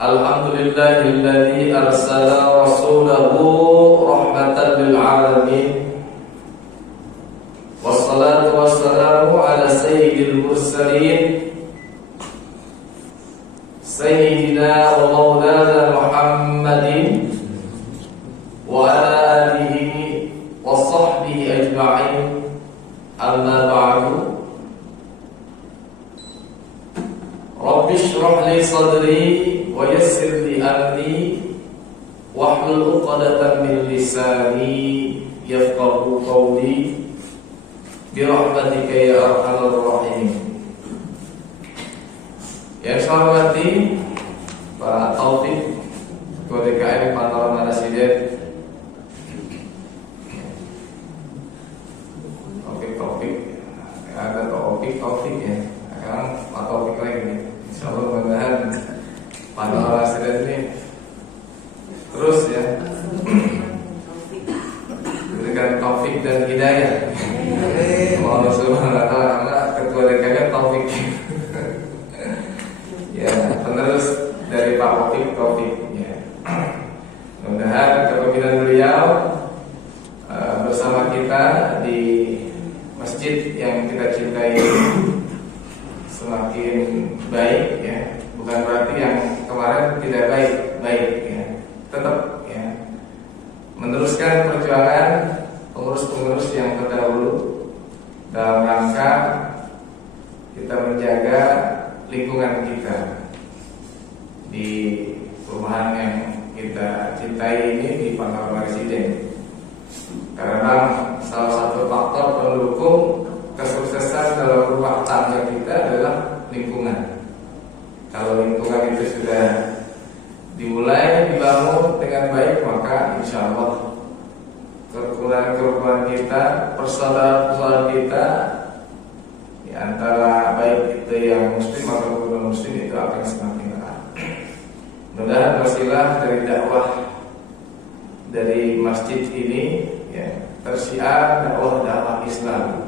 Alhamdulillahilladzi arsala rasulahu rahmatan lil alamin. Wassalatu wassalamu ala sayyidil mursalin sayyidina wa maulana Muhammadin wa ala alihi wa sahbihi ajma'in. Amma ba'du. Rabbi shrah li sadri wa yassir li amri wahlul 'uqdatam min lisani yafqahu qawli bi rahmatika ya arhamar rahimin. Yang saya hormati Pak Taufik Ketua DKM Panorama Residen, Taufik ada Taufik ya. Sekarang Pak Taufik lagi nih. Insyaallah mudah-mudahan Panorama Residen ini terus ya berikan taufik dan hidayah. Allah Subhanahu wa taala, Ketua DKM Taufik. Ya, penerus dari Pak Taufik ya. Mudah-mudahan kepemimpinan beliau bersama kita di masjid yang kita cintai semakin baik ya. Bukan berarti yang kemarin tidak baik ya. Tetap ya meneruskan perjuangan pengurus-pengurus yang terdahulu dalam rangka kita menjaga lingkungan kita di perumahan yang kita cintai ini di Panorama Residen. Karena salah satu faktor pendukung kesuksesan dalam rumah tangga kita adalah lingkungan. Kalau lingkungan itu sudah dimulai dibangun dengan baik, maka insya Allah kerukunan kita, persaudaraan kita di antara baik itu yang muslim maupun non muslim itu akan semakin erat. Mudah-mudahan wasilah dari dakwah dari masjid ini ya, tersiar dakwah Islam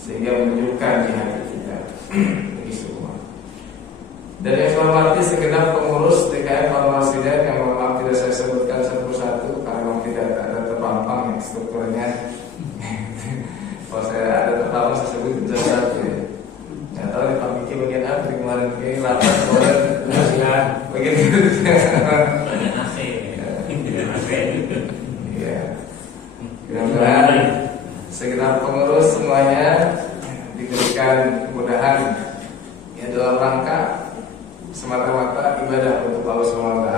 sehingga menunjukkan di hati kita bagi semua. Dan yang saya hormati segenap pengurus TKM Farmasidan yang mohon maaf tidak saya sebutkan satu-satu karena memang tidak ada terpampang ya, strukturnya. Kalau saya ada terpampang saya sebut satu-satu ya. Nggak tahu nih Pak Miki bagian apa di kemarin ini rapat kemarin bagian itu. Banyak AC. Iya. Mudah-mudahan segenap pengurus semuanya diberikan kemudahan ya dalam rangka semata-mata ibadah untuk Allah SWT.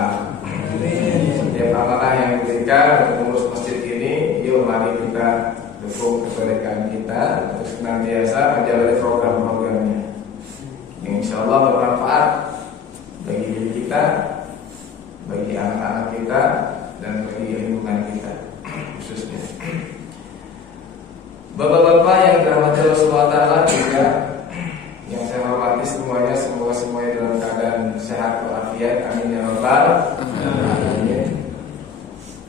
Setiap amanah yang diberikan untuk mengurus masjid ini, yuk mari kita dukung kebenekaan kita untuk senantiasa menjalani program-programnya yang insya Allah bermanfaat bagi diri kita, bagi anak-anak kita, dan bagi lingkungan kita khususnya. Bapak-bapak yang dirahmati Allah SWT juga yang saya hormati semuanya, semoga semuanya dalam keadaan sehat walafiat, amin ya rabbal alamin.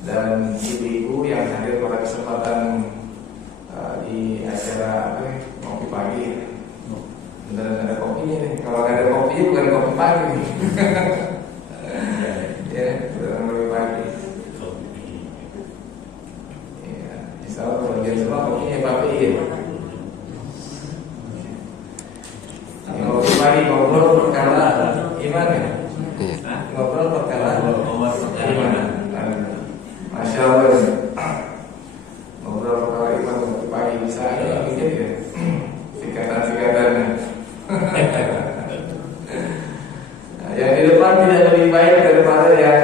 Dan ibu-ibu yang hadir pada kesempatan di acara apa nih, kopi pagi. Beneran ada kopinya nih. Kalau nggak ada kopi bukan kopi pagi nih. Ya, beneran kopi pagi. Ya, insya Allah bagian semua kopinya papi ya. Mari ngobrol perkara iman ya. Ngobrol perkara iman. Masya Allah. Ngobrol perkara iman pagi bisa ya gitu ya. Singkatan-singkatannya. Yang di depan tidak lebih baik daripada yang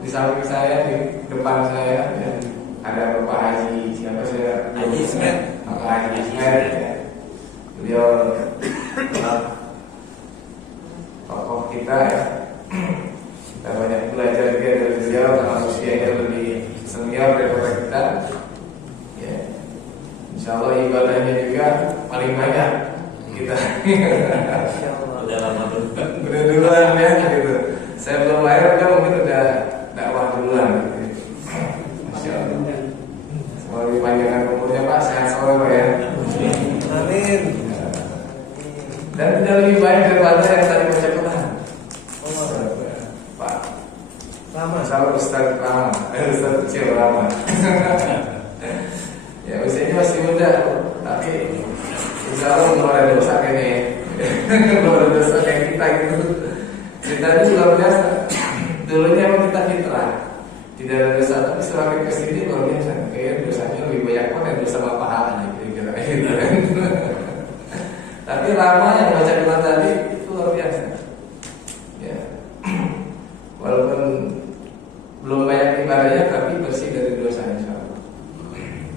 di samping saya, di depan saya ya. Ada Bapak Haji, siapa saya? Haji Ismet. Bapak Haji Ismet ya. Beliau tokoh kita ya. Kita banyak belajar juga dari beliau karena usianya lebih senior daripada kita ya. Insya Allah ibadahnya juga paling banyak kita. Udah lama Udah duluan ya gitu. Saya belum lahir dia mungkin udah dakwah duluan gitu. Masya Allah. Semoga lebih panjang umurnya Pak, sehat selalu Pak ya. Amin. Dan tidak lebih baik daripada yang tadi baca Quran. Pak Lama. Salah Ustaz Rama, Ustaz kecil Rama. Ya usianya masih muda, tapi insya Allah belum ada dosa kayaknya. Belum ada dosa kayak kita gitu. Ceritanya luar biasa. Dulunya emang kita fitrah, tidak ada dosa, tapi semakin kesini luar biasa. Kayaknya dosanya lebih banyak mana dosa sama pahalanya gitu kan. Tapi Rama yang baca Quran tadi itu luar biasa. Ya. Walaupun belum banyak ibadahnya, tapi bersih dari dosa insya Allah.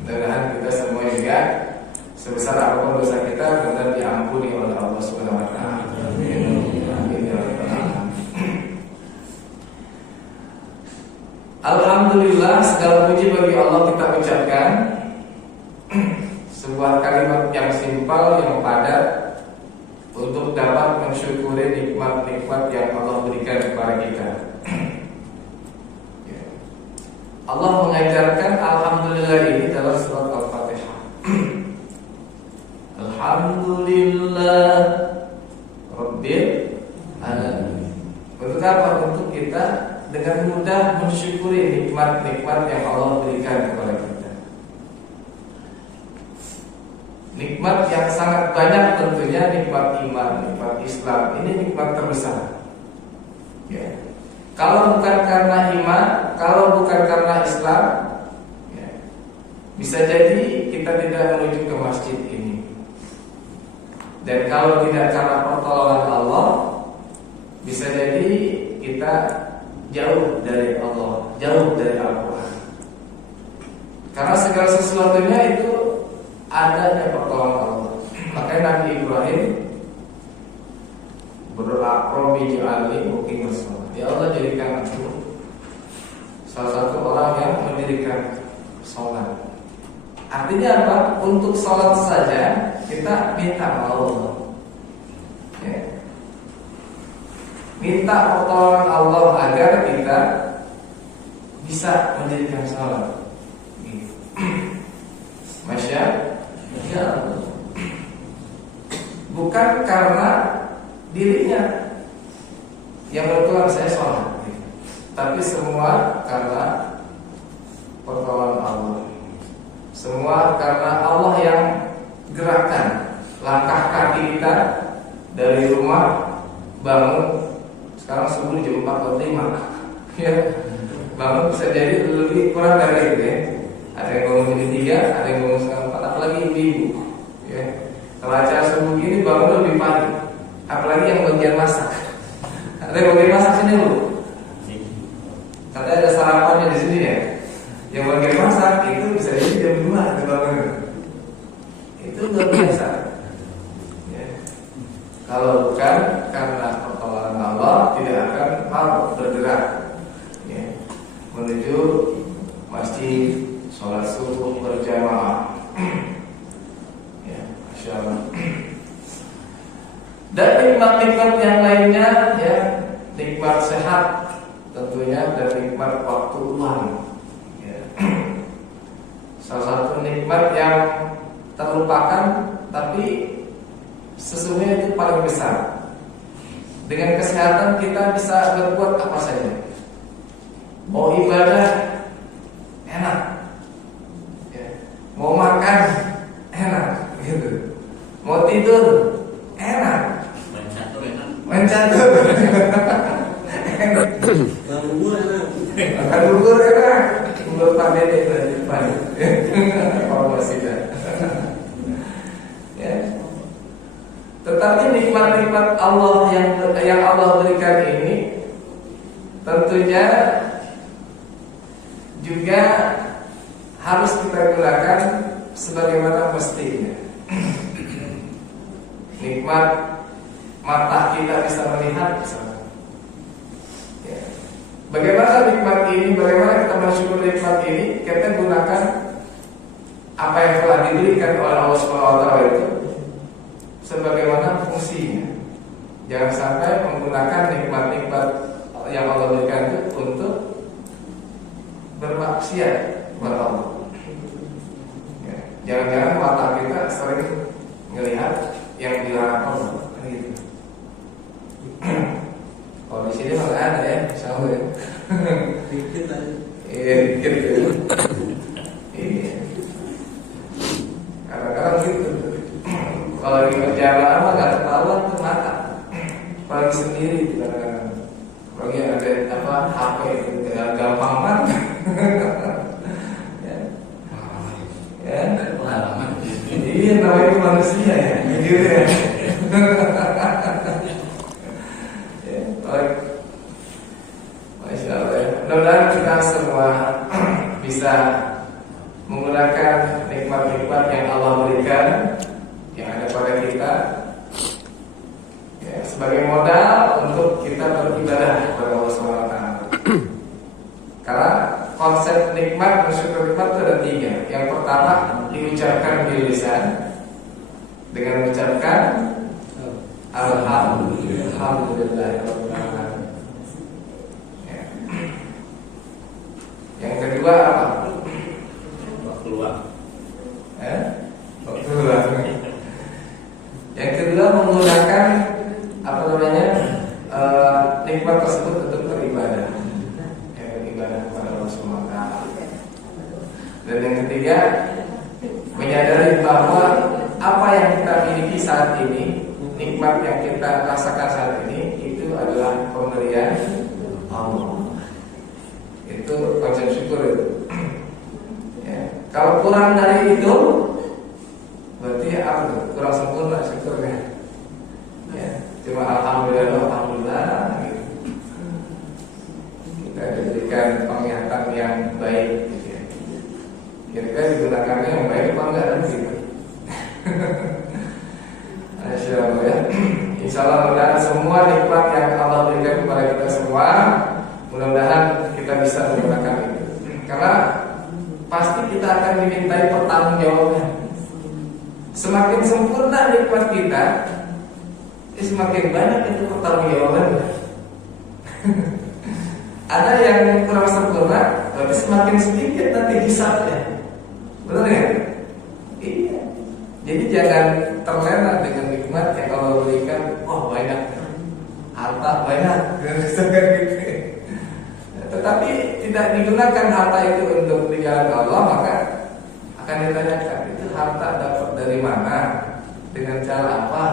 Mudah-mudahan kita semua juga sebesar apapun dosa kita benar diampuni oleh Allah Subhanahu Wa Taala. Amin ya rabbal alamin. Alhamdulillah, segala puji bagi Allah kita ucapkan. Sebuah kalimat yang simpel, yang padat untuk dapat mensyukuri nikmat-nikmat yang Allah berikan kepada kita. Allah mengajarkan alhamdulillah ini dalam surat Al-Fatihah. Alhamdulillah Rabbil alamin. Untuk apa? Untuk kita dengan mudah mensyukuri nikmat-nikmat yang Allah berikan kepada kita. Nikmat yang sangat banyak tentunya, nikmat iman, nikmat Islam. Ini nikmat terbesar ya. Kalau bukan karena iman, kalau bukan karena Islam ya, bisa jadi kita tidak menuju ke masjid ini. Dan kalau tidak karena pertolongan Allah, bisa jadi kita jauh dari Allah, jauh dari Al-Quran. Karena segala sesuatunya itu adanya pertolongan Allah. Makanya Nabi Ibrahim berdoa, Rabbi ij'alni muqimas shalah. Ya Allah jadikan aku salah satu orang yang mendirikan sholat. Artinya apa? Untuk sholat saja kita minta Allah, ya. Minta pertolongan Allah agar kita bisa mendirikan sholat. Masya Allah. Bukan karena dirinya yang bertuan saya sholat, tapi semua karena pertolongan Allah. Semua karena Allah yang gerakkan langkah kaki kita dari rumah bangun. Sekarang subuh jam 4.05, ya. Bangun bisa jadi lebih kurang dari itu, ya. Ada yang bangun jam 3, ada yang bangun setengah 4, apalagi ibu-ibu, ya. Kalau acara subuh gini bangun lebih pagi, apalagi yang bagian masak. Ada yang bagian masak sini dulu. Katanya ada sarapannya di sini, ya. Yang bagian masak itu bisa jadi jam 2 ada bangun. Itu luar biasa, ya. Kalau bukan karena pertolongan Allah, tidak akan mau bergerak, ya, menuju masjid sholat subuh berjamaah. Ya, Masya Allah. Dan nikmat-nikmat yang lainnya, ya, nikmat sehat tentunya, dan nikmat waktu luang, ya. Salah satu nikmat yang terlupakan tapi sesungguhnya itu paling besar. Dengan kesehatan kita bisa berbuat apa saja. Mau ibadah enak, ya. Mau makan enak, gitu. Mau tidur enak, mencatur enak, makan bubur enak, bubur pandai dari depan. Kalau masih ada, ya. Tetapi nikmat-nikmat Allah yang Allah berikan ini tentunya juga harus kita gunakan sebagaimana mestinya. Nikmat mata kita bisa melihat, misalnya, ya. Bagaimana nikmat ini, bagaimana kita bersyukur nikmat ini, kita gunakan apa yang telah diberikan oleh Allah SWT itu sebagaimana fungsinya. Jangan sampai menggunakan nikmat-nikmat yang Allah berikan itu untuk bermaksiat kepada Allah, ya. Jangan-jangan mata kita sering melihat yang dilarang Allah, kan gitu. Kalau di sini malah ada, ya, misalnya, ya. Dikit aja. Iya, dikit, ya. Iya. Kadang-kadang gitu. Kalau lagi kerjaan apa nggak ketahuan tuh mata, apalagi sendiri kadang-kadang. Apalagi ada apa HP itu gampang banget. Ya. Ya. Pengalaman. Iya, namanya manusia, ya, gitu, ya. Ya, baik. Masya Allah, ya. Mudah-mudahan kita semua bisa menggunakan nikmat-nikmat yang Allah berikan, yang ada pada kita, ya, sebagai modal untuk kita beribadah kepada Allah SWT. Karena konsep nikmat, bersyukur nikmat itu ada 3. Yang pertama diucapkan di lisan dengan mengucapkan Alhamdulillah, ya. Yang kedua apa? Waktu luang. Waktu luang. Yang kedua menggunakan apa namanya nikmat tersebut untuk beribadah, ya, beribadah kepada Allah SWT. Dan yang ketiga menyadari bahwa apa yang kita miliki saat ini, nikmat yang kita rasakan saat ini, itu adalah pemberian Allah. Itu konsep syukur itu. Ya. Kalau kurang dari itu, berarti apa tuh? Kurang sempurna syukurnya. Ya, cuma alhamdulillah gitu. Kita diberikan penglihatan yang baik, gitu, ya. Kira-kira digunakannya yang baik apa enggak, kan gitu. Masya Allah, ya. Insya Allah mudah-mudahan semua nikmat yang Allah berikan kepada kita semua, mudah-mudahan kita bisa menggunakan itu. Karena pasti kita akan dimintai pertanggungjawaban. Semakin sempurna nikmat kita, semakin banyak itu pertanggungjawaban. Ada yang kurang sempurna, berarti semakin sedikit nanti hisabnya. Benar ya? Iya. Jadi jangan terlena dengan nikmat yang Allah berikan. Oh banyak, harta banyak. Tetapi tidak digunakan harta itu untuk di jalan Allah, maka akan ditanyakan itu harta dapat dari mana, dengan cara apa,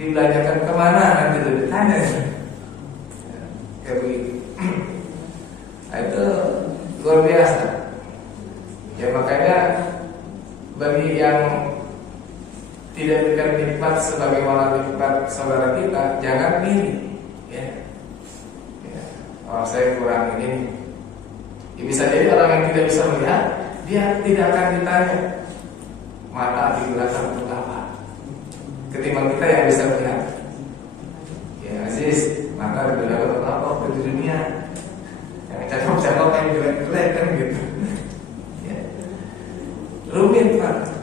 dibelanjakan kemana, nanti itu ditanya. Kayak begitu. Nah, itu luar biasa. Ya makanya bagi yang tidak diberikan nikmat sebagaimana nikmat saudara kita, jangan iri. Ya. Oh, saya kurang ini. Ya, bisa jadi orang yang tidak bisa melihat, dia tidak akan ditanya mata digunakan untuk apa. Ketimbang kita yang bisa melihat. Ya Aziz, mata digunakan untuk apa? Untuk dunia. Yang cakap-cakap yang jelek-jelek kan gitu. Ya. Rumit Pak.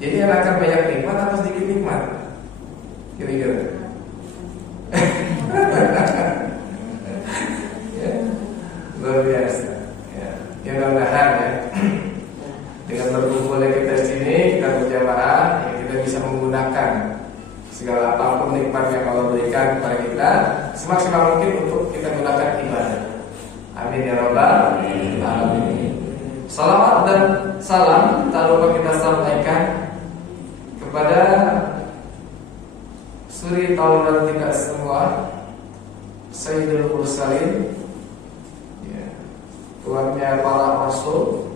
Jadi akan banyak nikmat atau sedikit nikmat? Kira-kira. Ya, luar biasa. Ya, mudah-mudahan ya. Dengan berkumpulnya kita di sini, kita berjamaah, ya, kita bisa menggunakan segala apapun nikmat yang Allah berikan kepada kita semaksimal mungkin untuk kita gunakan ibadah. Amin ya rabbal alamin. Salawat dan salam tak lupa kita sampaikan kepada suri tauladan kita semua, Sayyidul Mursalin, ya, tuannya para rasul,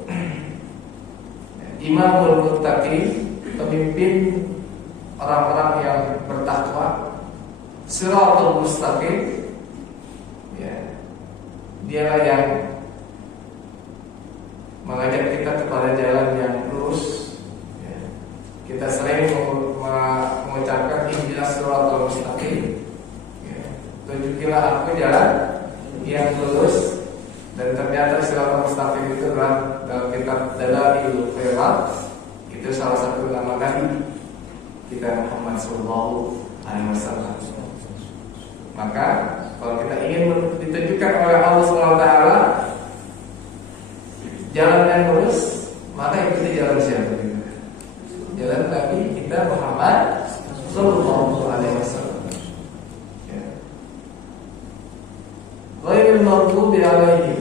Imamul Muttaqin, pemimpin orang-orang yang bertakwa, Siratul Mustaqim, ya, dialah yang mengajak kita kepada jalan yang lurus. Ya. Kita sering mengucapkan ihdinas siratal mustaqim. Ya. Tunjukilah aku jalan yang lurus. Dan ternyata siratal mustaqim itu adalah dalam kitab Dalailul Khairat, itu salah satu nama Nabi kita Muhammad sallallahu alaihi wasallam. Maka kalau kita ingin ditunjukkan oleh Allah SWT jalan yang lurus, maka ikuti jalan siapa? Jalan Nabi kita Muhammad sallallahu alaihi wasallam. Ghairil maghdubi alaihim,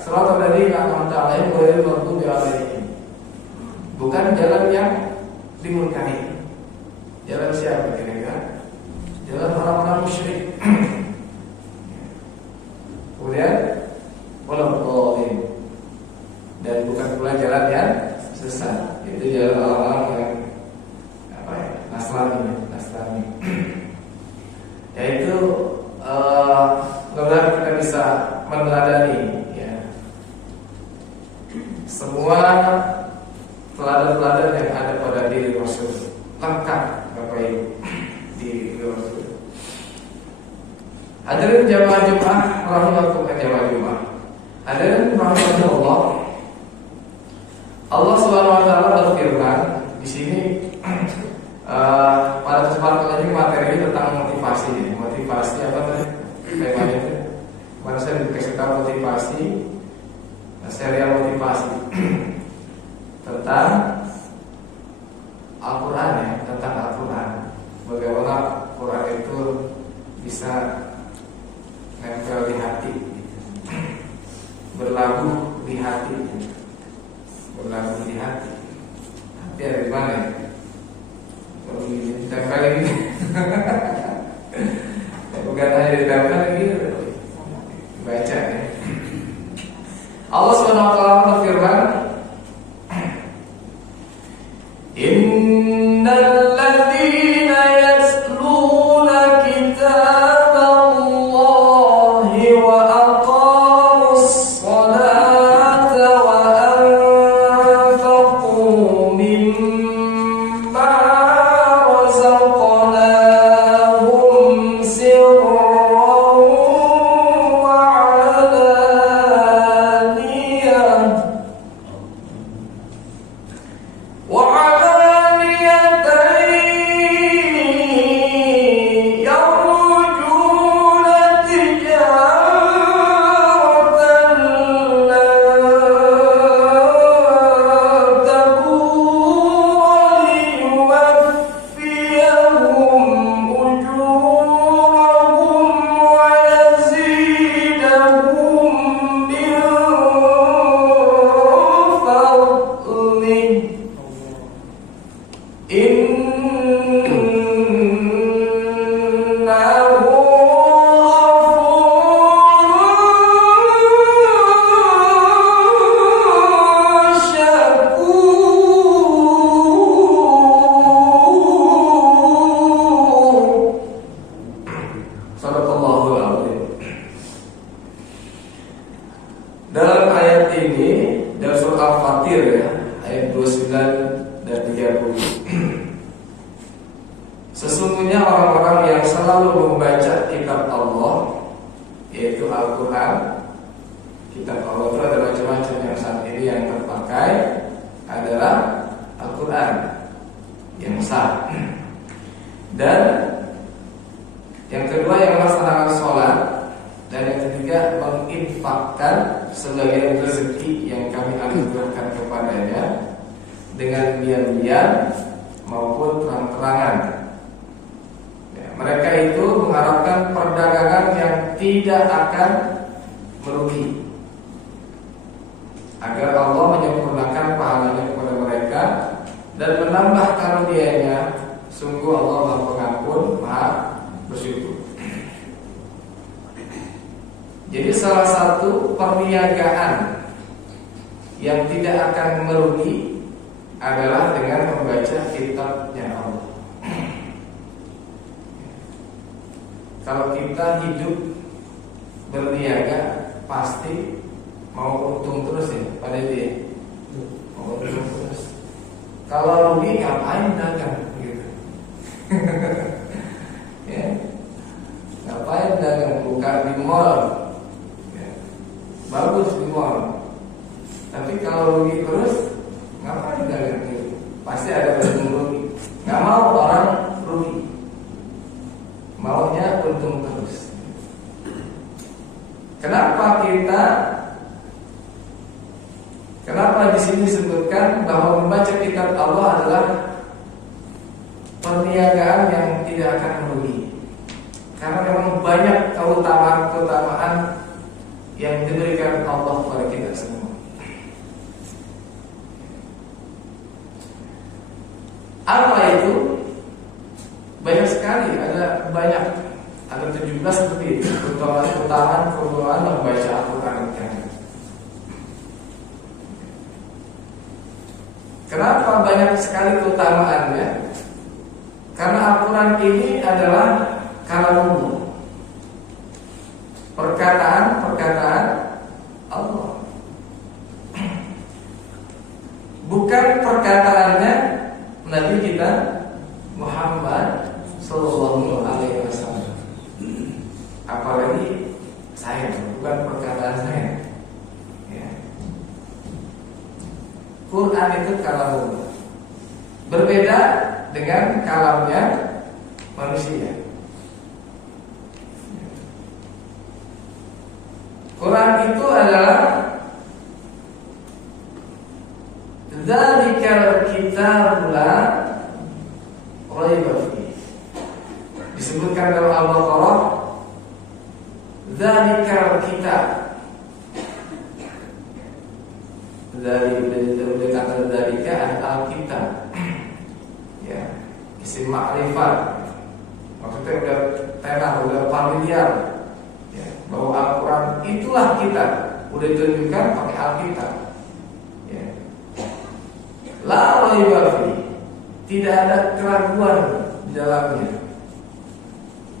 siratal ladzina an'amta alaihim ghairil maghdubi alaihim. Bukan jalan yang dimurkai. Jalan siapa kira-kira? Jalan orang-orang musyrik. Kemudian waladhdallin, dan bukan pula jalan yang sesat. Itu jalan orang-orang yang apa ya? Nasrani. Yaitu mudah-mudahan kita bisa meneladani ya semua teladan-teladan yang ada pada diri Rasul, lengkap Bapak Ibu di Rasul. Hadirin jamaah Jumat, rahimakumullah jamaah Jumat. Hadirin rahimakumullah. Allah Subhanahu wa taala berfirman di sini pada kesempatan ini materi tentang motivasi. Motivasi apa tadi? Temanya itu. Kemarin saya dikasih tahu motivasi, serial motivasi tentang Al-Quran ya, tentang Al-Quran. Bagaimana Al-Quran itu bisa nempel di hati, berlabuh di hati. Berlabuh di hati. Hati ada di mana ya? Kalau ditempel ini bukan hanya ditempel gitu, baca ya. Allah Subhanahu wa taala berfirman, Innal ladzina yatluna kitaballahi wa aqamus salata wa anfaqu mimma razaqnahum Dalam ayat ini dalam surah Al-Fatir ya, ayat 29 dan 30. Sesungguhnya orang-orang yang selalu membaca kitab Allah, yaitu Al-Quran. Kitab Allah itu ada macam-macam, yang saat ini yang terpakai adalah Al-Quran yang sah. Dan yang kedua yang melaksanakan sholat. Dan yang ketiga menginfakkan sebagian rezeki yang kami anugerahkan kepadanya dengan diam-diam maupun terang-terangan. Ya, mereka itu mengharapkan perdagangan yang tidak akan merugi, agar Allah menyempurnakan pahalanya kepada mereka dan menambah karunia-Nya. Sungguh Allah Maha Pengampun, Maha Bersyukur. Jadi salah satu perniagaan yang tidak akan merugi adalah dengan membaca kitabnya Allah. Kalau kita hidup berniaga pasti mau untung terus ya, pada dia mau untung terus. Kalau rugi ngapain dagang gitu? Ya, ngapain dagang, buka di mall, ya, bagus di mall. Tapi kalau rugi terus ngapain dagang gitu? Pasti ada untung rugi. Nggak mau orang rugi, maunya untung terus. Kenapa di sini disebutkan bahwa membaca kitab Allah adalah perniagaan yang tidak akan merugi? Karena memang banyak keutamaan yang diberikan Allah kepada kita semua. Apa itu? Banyak sekali, ada 17 seperti itu keutamaan membaca Al-Quran. Kenapa banyak sekali keutamaannya? Karena Al-Quran ini adalah kalamullah, perkataan Allah, bukan perkataannya Nabi kita Muhammad Sallallahu Alaihi Wasallam. Apalagi saya, bukan perkataan saya. Ya. Quran itu kalamullah, berbeda dengan kalamnya manusia. Quran itu adalah dzalikal kitabul la raiba fihi. Disebutkan dalam Al-Baqarah, dzalikal kitab. Dari kata dzalika adalah Alkitab. Ya, isim ma'rifat. Maksudnya udah tenar, udah familiar. Ya, bahwa Al-Quran itulah kitab. Udah ditunjukkan pakai Alkitab. Ya. La raiba fihi, tidak ada keraguan di dalamnya.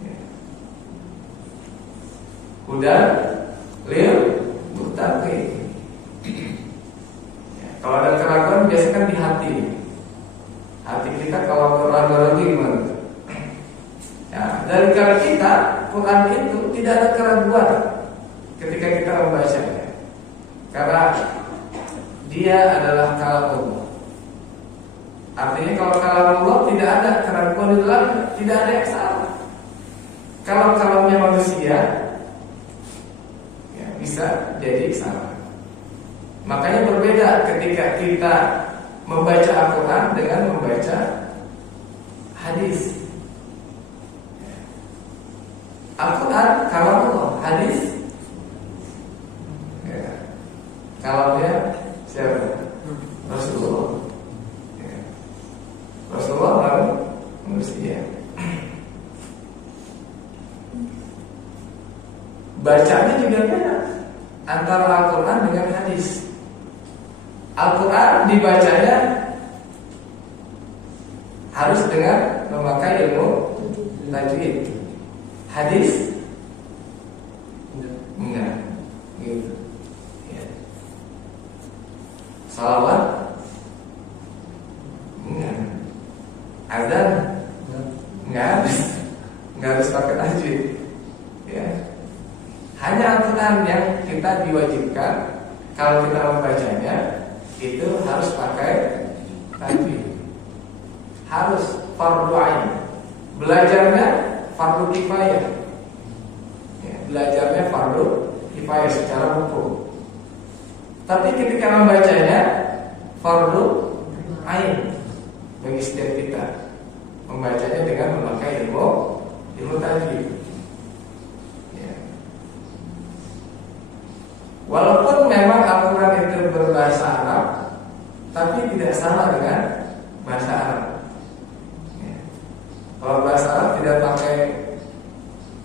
Ya. Hudan lil muttaqin. Ya, kalau ada keraguan biasanya kan di hati. Hati kita kalau ragu-ragu gimana? Ya, dari kata kita, Quran itu tidak ada keraguan ketika kita membacanya, karena dia adalah kalamullah. Artinya kalau kalamullah tidak ada keraguan di dalamnya, tidak ada yang salah. Kalau kalamnya manusia, ya, bisa jadi salah. Makanya berbeda ketika kita membaca Al-Quran dengan membaca hadis. Al-Quran kalamullah, hadis ya, kalamnya siapa? Rasulullah. Ya. Rasulullah lalu manusia. Bacanya juga beda antara Al-Quran dengan hadis. Al-Quran dibacanya harus dengan memakai ilmu tajwid. Hadis enggak gitu. Ya. Salawat? Enggak. Azan? Enggak harus pakai tajwid. Ya. Hanya Al-Quran yang kita diwajibkan kalau kita membacanya itu harus pakai tajwid. Harus fardu ain. Belajarnya fardu kifayah. Ya, belajarnya fardu kifayah secara hukum. Tapi ketika membacanya fardu ain bagi setiap kita. Membacanya dengan memakai ilmu tajwid. Ya. Walaupun memang Al-Quran itu berbahasa Arab, tapi tidak sama dengan bahasa Arab. Ya. Kalau bahasa Arab tidak pakai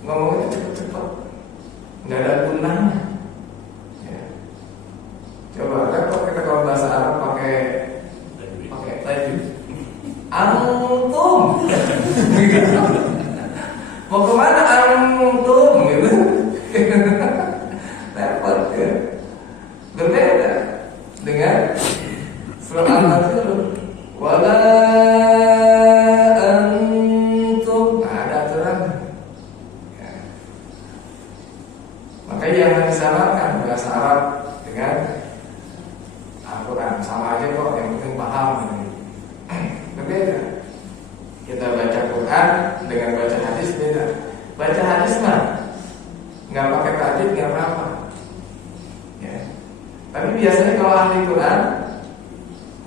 ngomongnya cepat-cepat, nggak ada gunanya. Ya. Coba repot kita kalau bahasa Arab pakai tajwid. Antum, mau kemana antum gitu? Repot ya. Berbeda dengan surah Al-Fatihah. Wala antum, ada aturan. Ya. Makanya jangan disamakan bahasa Arab dengan Al-Quran. Sama aja kok, yang penting paham. Berbeda. Kita baca Quran dengan baca hadis beda. Baca hadis mah nggak pakai tajwid nggak apa-apa. Ya. Tapi biasanya kalau ahli Quran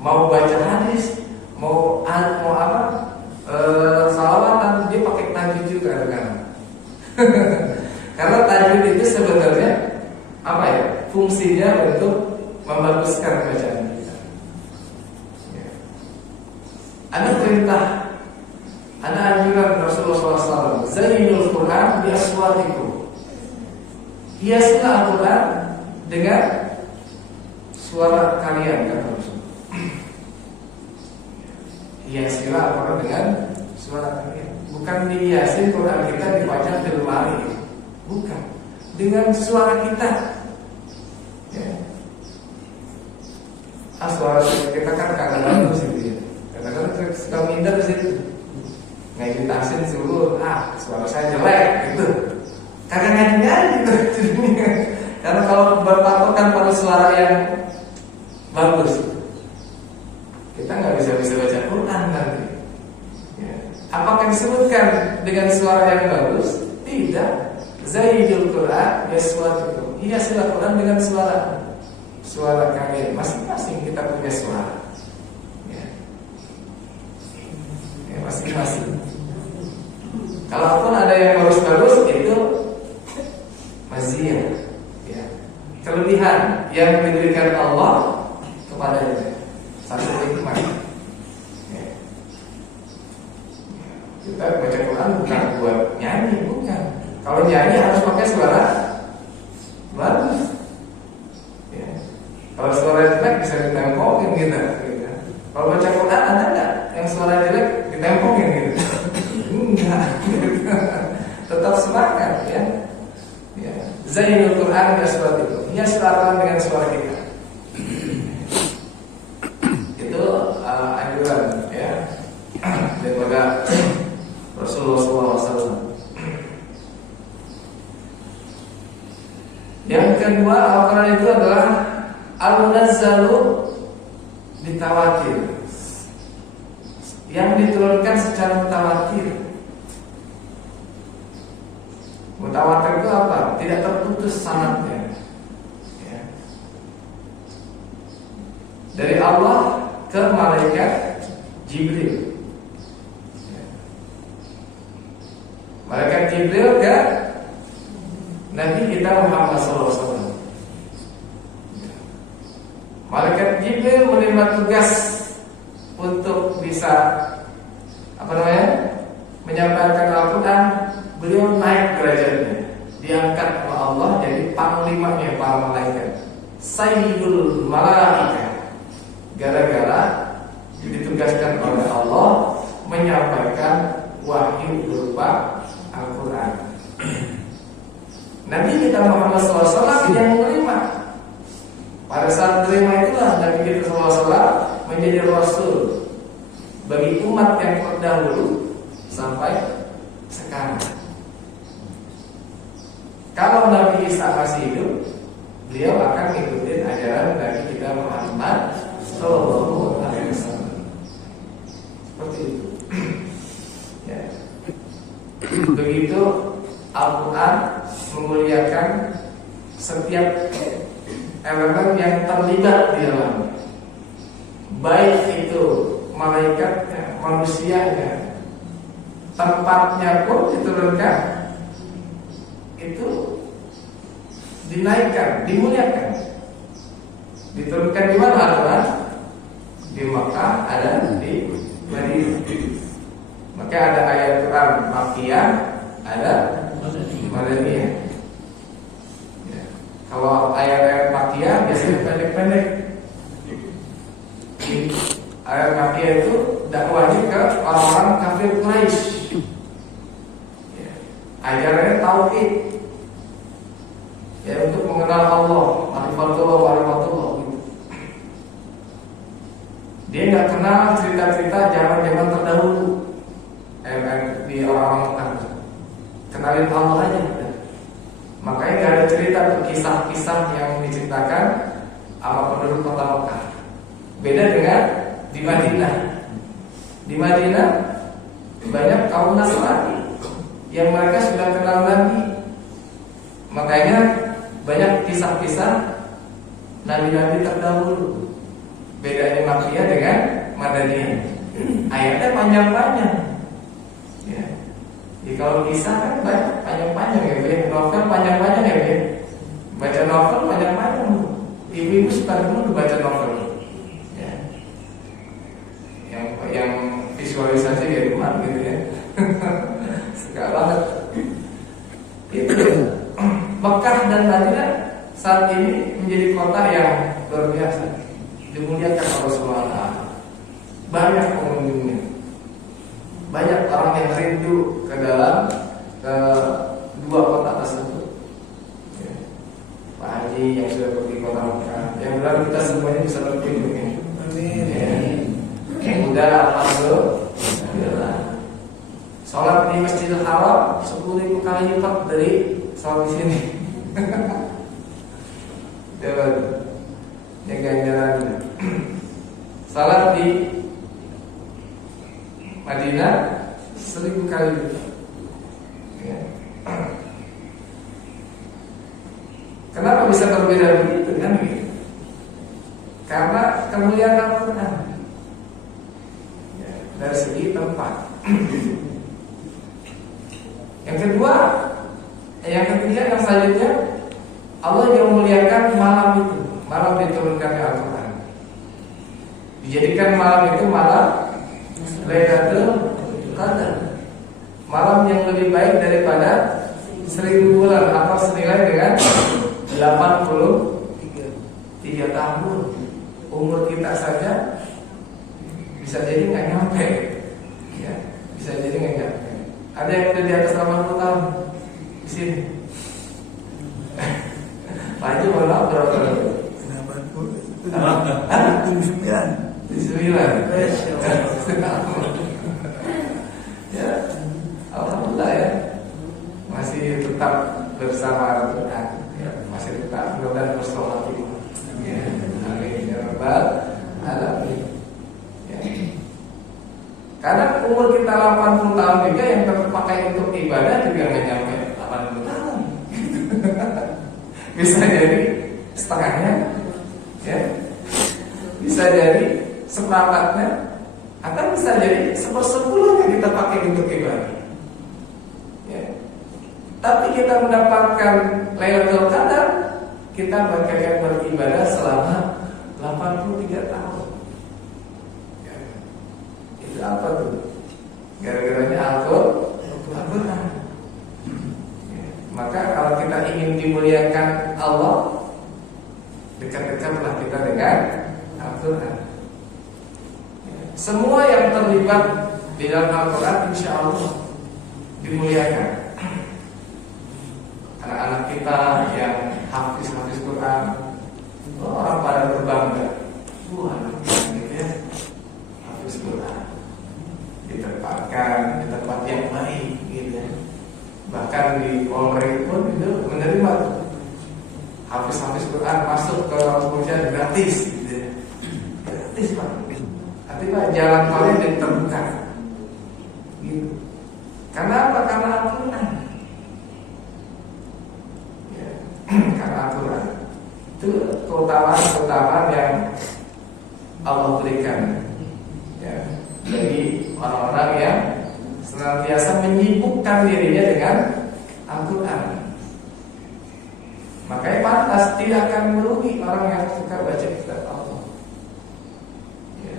mau baca hadis, mau apa? Salawatan dia pakai tajwid juga kan? Karena tajwid itu sebenarnya apa ya? Fungsinya untuk membaguskan bacaan kita. Ya. Ada perintah, ada anjuran Rasulullah SAW, Zainul Quran bi aswatikum. Hiaslah Al-Quran dengan suara kalian, kata Rasul. Hiasilah Al-Quran dengan suara kalian. Bukan dihiasin Quran kita dipajang di lemari, bukan. Dengan suara kita. Ya. Suara kita kan kadang-kadang gitu ya. Kadang-kadang suka minder di situ. Ngeditasin suruh, suara saya jelek gitu. Kagak ngaji gitu. Karena kalau berpatokan pada suara yang bagus, kita nggak bisa baca Quran nanti. Ya. Apakah disebutkan dengan suara yang bagus? Tidak. Zaidul Quran yaswatukum. Hiasilah Quran dengan suara kalian. Masing-masing kita punya suara. Ya. Ya, masing-masing. Kalaupun ada yang bagus-bagus itu maziyah, ya, kelebihan yang diberikan Allah kepadanya. Satu hikmah. Ya. Kita baca Quran bukan buat nyanyi, bukan. Kalau nyanyi harus pakai suara bagus. Ya. Kalau suara jelek bisa ditempokin gitu. Kalau baca Quran ada nggak yang suara jelek ditempokin gitu? Enggak. Tetap semangat ya. Ya. Zainul Quran seperti itu. Ia selarang dengan suara kita. Itu anjuran ya daripada Rasulullah SAW. Yang kedua, Al-Quran itu adalah al-munazzalu bitawatir, yang diturunkan secara mutawatir. Mutawatir itu apa? Tidak terputus sanadnya. Ya. Dari Allah ke malaikat Jibril. Ya. Malaikat Jibril ke Nabi kita Muhammad SAW. Malaikat Jibril menerima tugas untuk bisa menyampaikan Al-Quran. Beliau naik derajatnya, diangkat oleh Allah jadi panglimanya para malaikat, Sayyidul Malaika, gara-gara ditugaskan oleh Allah menyampaikan wahyu berupa Al-Quran. Nabi kita Muhammad SAW yang menerima. Pada saat terima itulah Nabi kita SAW menjadi Rasul bagi umat yang terdahulu sampai sekarang. Kalau Nabi Isa masih hidup, beliau akan mengikuti ajaran Nabi kita Muhammad Sallallahu Alaihi Wasallam. Seperti itu. Ya. Begitu Al-Quran memuliakan setiap elemen yang terlibat di dalamnya, baik itu malaikatnya, manusianya, tempatnya pun diturunkan, itu dinaikkan, dimuliakan. Diturunkan di mana Al-Quran? Di Makkah, ada di Madinah. Maka ada ayat Quran Makkiyah, ada Madaniyah. Ya. Kalau ayat-ayat Makkiyah biasanya pendek-pendek. Ayat Makkiyah itu dakwahnya ke orang-orang kafir Quraisy. Ya. Ajarannya tauhid. Ya, untuk mengenal Allah, ma'rifatullah, gitu. Dia nggak kenal cerita-cerita zaman-zaman terdahulu. Di orang-orang Mekah. Kenalin Allah aja. Makanya nggak ada cerita kisah-kisah yang diceritakan sama penduduk kota Mekah. Beda dengan di Madinah. Di Madinah banyak kaum Nasrani yang mereka sudah kenal Nabi. Makanya banyak kisah-kisah nabi-nabi terdahulu. Bedanya Makkiyah dengan Madaniyah. Ayatnya panjang-panjang. Ya. Jadi kalau kisah kan banyak panjang-panjang ya, Ben. Novel panjang-panjang ya, Ben. Baca novel panjang-panjang. Ibu-ibu suka dulu baca novel. Ya. Yang visualisasi di rumah gitu ya. Suka banget. Itu Mekah dan Madinah saat ini menjadi kota yang luar biasa, dimuliakan oleh Allah. Banyak pengunjungnya, banyak orang yang rindu ke dalam dua kota tersebut. Ya. Pak Haji yang sudah pergi kota Mekah, yang bilang kita semuanya bisa berkunjung. Ya. Amin. Ya. Yang udah alhamdulillah. Sholat di Masjidil Haram 10.000 kali lipat dari sholat di sini. Coba yang ganjarannya. Salat di Madinah 1000 kali lipat. Ya. Kenapa bisa berbeda begitu kan? Karena kemuliaan Al-Quran. Ya, dari segi tempat. Yang kedua, yang ketiga, yang selanjutnya, Allah yang memuliakan malam itu. Malam diturunkannya Al-Quran. Dijadikan malam itu malam Lailatul Qadar. Malam yang lebih baik daripada 1000 bulan atau senilai dengan 83 tahun. Umur kita saja bisa jadi nggak nyampe. Ya, bisa jadi nggak nyampe. Ada yang udah di atas 80 tahun di sini. Pak Haji mau tahu berapa tahun? 79. Ya, alhamdulillah ya, masih tetap bersama Al-Quran. Ya, masih tetap mudah bersolat. Ya, amin ya rabbal alamin. Ya. Karena umur kita 80 tahun juga yang terpakai untuk ibadah juga nggak nyampe 80 tahun. Bisa jadi setengahnya, ya. Bisa jadi seperempatnya, atau bisa jadi 1/10 yang kita pakai untuk ibadah. Ya. Tapi kita mendapatkan Lailatul Qadar, kita bakal beribadah selama 83 tahun. Ya. Itu apa tuh? Gara-garanya Al-Quran. Ya. Maka kalau kita ingin dimuliakan Allah, dekat-dekatlah kita dengan Al-Quran. Semua yang terlibat di dalam Al-Quran insya Allah dimuliakan. Anak-anak kita yang hafiz Quran, orang pendidikan di Polri pun itu menerima habis Quran masuk ke kepolisian gratis, gitu. Gratis Pak. Artinya jalan tolnya jadi terbuka. Gitu. Karena apa? Karena aturan. Ya, karena aturan. Itu keutamaan yang Allah berikan. Ya, bagi orang-orang yang senantiasa menyibukkan dirinya dengan Al-Quran. Makanya pantas tidak akan merugi orang yang suka baca kitab Allah. Ya.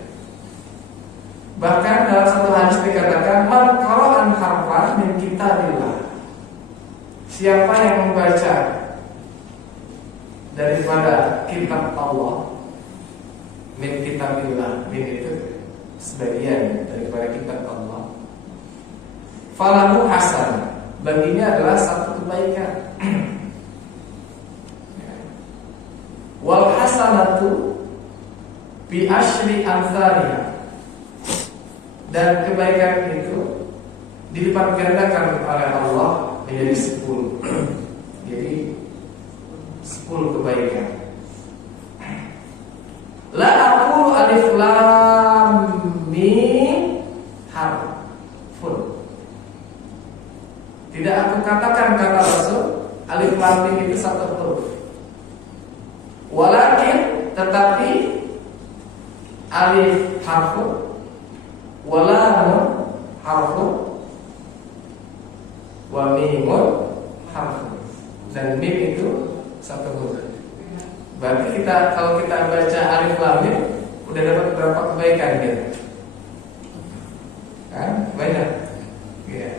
Bahkan dalam satu hadis dikatakan, man qara'an harfan min kitabillah. Siapa yang membaca daripada kitab Allah, min kitabillah, min itu sebagian daripada kitab Allah, falahu hasan, baginya adalah satu kebaikan. Wal hasanatu bi asyri amsalihha, dan kebaikan itu dilipat gandakan oleh Allah menjadi 10. Jadi 10 kebaikan. La aqulu alif lam mim harfun. Tidak aku katakan kata Rasul alif lam mim itu satu huruf. Walakin tetapi alif harfun wa lam harfun wa mimun harfun, dan mim itu satu huruf. Berarti kalau kita baca alif lam mim udah dapat berapa kebaikan gitu? Kan banyak. Ya.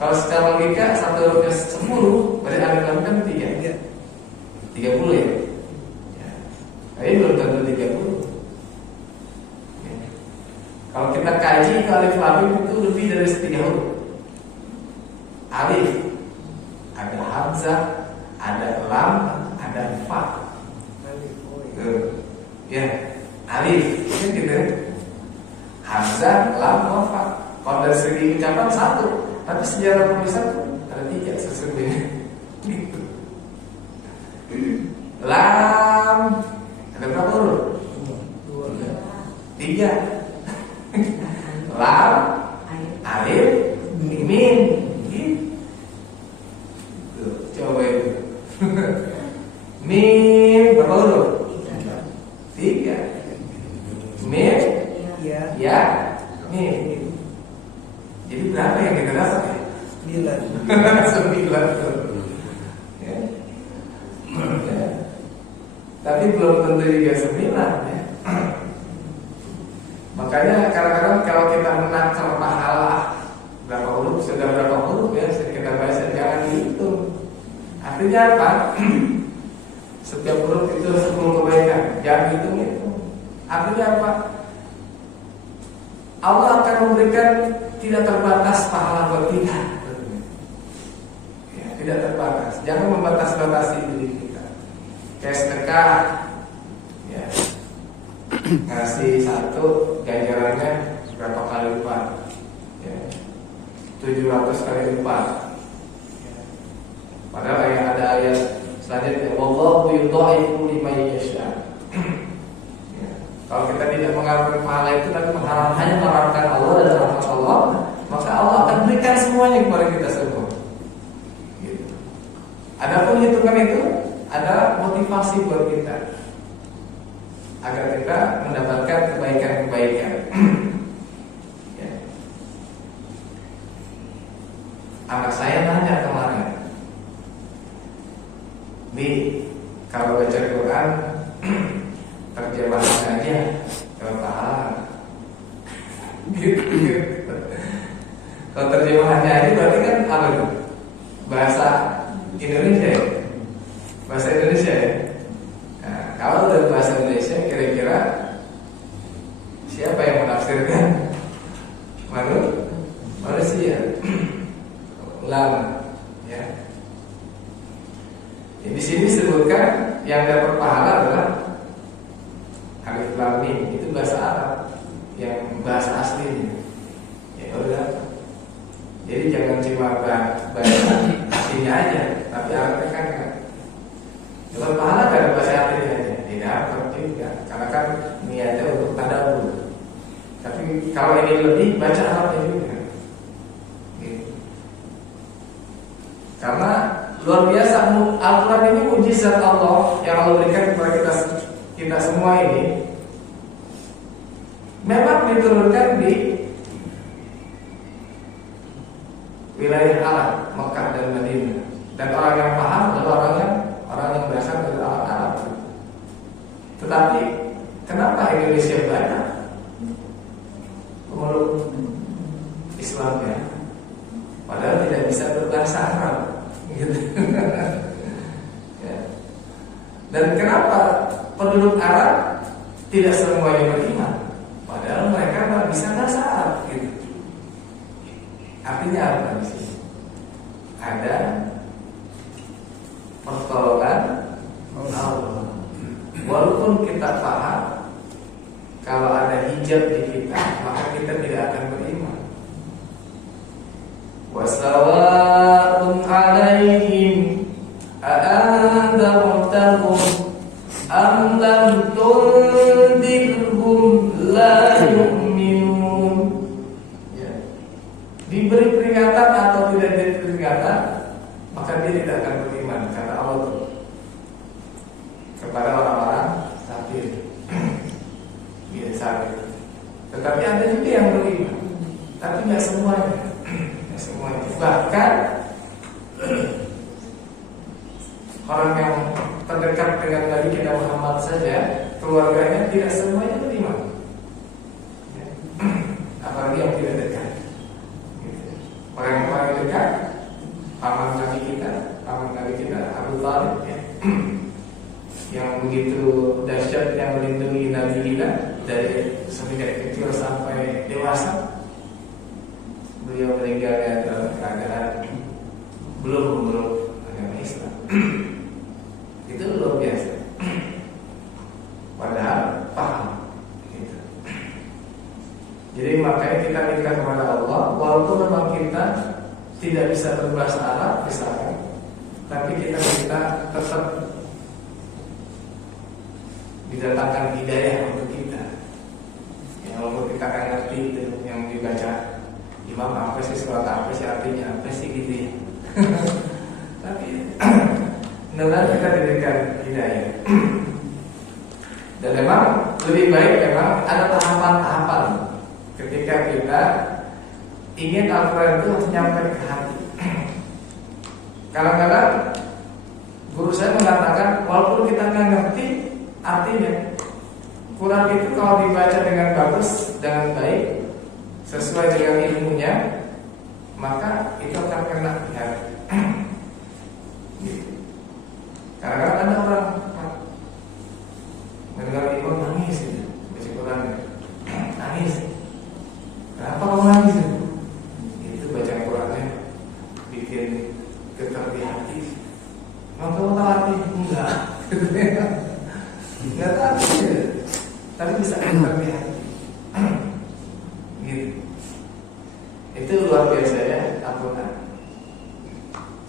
Kalau secara logika satu hurufnya 10, berarti alif lam mim kan 3. 30 ya. Tapi belum tentu 30. Ya. Kalau kita kaji ke alif lam mim itu lebih dari 3 huruf. Alif, ada hamzah, ada lam, ada fa. Ya, alif, kan gitu. Hamzah, lam, fa. Kalau dari segi ucapan satu, tapi sejarah penulisan ada 3 sesungguhnya. Gitu. Lam, ada berapa huruf? 3. Lam, alif, mim. Gitu. Coba itu. Mim berapa huruf? 3. Mim, ya, mim. Jadi berapa yang kita dapat ya? 9. 9 tuh. Ya. Ya. Tapi belum tentu juga 9 ya. Makanya kadang-kadang kalau kita menakar pahala berapa huruf, sudah berapa huruf ya, kita baca jangan dihitung. Artinya apa? Setiap huruf itu 10 kebaikan, jangan hitung-hitung. Artinya apa? Allah akan memberikan tidak terbatas pahala buat kita. Ya, tidak terbatas. Jangan membatas-batasi diri kita. Kayak sedekah, ya, ngasih 1 ganjarannya berapa kali lipat? Ya, 700 kali lipat. Ya. Padahal yang ada ayat selanjutnya, wallahu yudha'ifu liman yasha. Ya. Kalau kita tidak mengharapkan pahala itu, tapi hanya mengharapkan Allah dan rahmat Allah, maka Allah akan berikan semuanya kepada kita semua. Gitu. Adapun hitungan itu adalah motivasi buat kita agar kita mendapatkan kebaikan-kebaikan. Ya. Anak saya nanya kemarin, kalau baca Quran terjemahan aja kalau paham. Gitu. Kalau terjemahannya aja berarti kan apa tuh? Bahasa Indonesia ya? Bahasa Indonesia ya? Nah, kalau dari bahasa Indonesia kira-kira siapa yang menafsirkan? Manusia. Ulama, ya. Ya, di sini disebutkan yang dapat pahala adalah alif lam mim, itu bahasa Arab yang bahasa aslinya. Ya udah. Jadi jangan cuma baca kalau ini lebih baca Arabnya juga. Gitu. Karena luar biasa Al-Quran ini mujizat Allah yang Allah berikan kepada kita semua ini. Memang diturunkan di wilayah Arab, Mekah dan Madinah. Dan orang yang paham adalah orang yang berasal dari Arab. Tetapi kenapa Indonesia banyak pemeluk Islamnya, padahal tidak bisa berbahasa Arab, gitu. Ya. Dan kenapa penduduk Arab tidak semuanya beriman, padahal mereka tidak bisa bahasa Arab, gitu. Artinya apa di sini? Ada pertolongan Allah. Walaupun kita paham kalau ada hijab di kita, maka kita tidak akan beriman. Wasawa'un 'alaihim a'anzartahum am lam tundirhum la yu'minun. Ya. Diberi peringatan atau tidak diberi peringatan, maka dia tidak akan beriman, kata Allah kepada orang-orang kafir. Biasa. Tetapi ada juga yang beriman, tapi nggak semuanya. Nggak semuanya. Bahkan orang yang terdekat dengan Nabi kita Muhammad saja, keluarganya tidak semuanya beriman. Ya. Apalagi yang tidak dekat. Orang yang paling dekat, paman Nabi kita Abu Thalib, ya. Yang begitu dahsyat, yang melindungi Nabi kita dari semenjak kecil sampai dewasa. Beliau meninggalnya dalam keadaan belum memeluk agama Islam. Itu luar biasa. Padahal paham, gitu. Jadi makanya kita minta kepada Allah, walaupun memang kita tidak bisa berbahasa Arab misalkan, tapi kita minta tetap didatangkan hidayah untuk kita. Yang walaupun kita akan ngerti itu yang dibaca imam apa sih, surat apa sih, artinya apa sih, gitu ya. Tapi benar kita diberikan hidayah. Dan memang lebih baik memang ada tahapan-tahapan ketika kita ingin Al-Quran itu harus nyampe ke hati. Kadang-kadang guru saya mengatakan walaupun kita nggak ngerti artinya, Quran itu kalau dibaca dengan bagus, dengan baik, sesuai dengan ilmunya, maka itu akan kena di hati. Karena ada orang mendengar imam nangis, baca Qurannya, nangis. Kenapa kamu nangis? Itu baca Qurannya bikin getar di hati. Mau kamu tahu arti? Enggak. Enggak tahu ya. Tapi bisa getar di hati. Gitu. Itu luar biasa ya Al-Quran.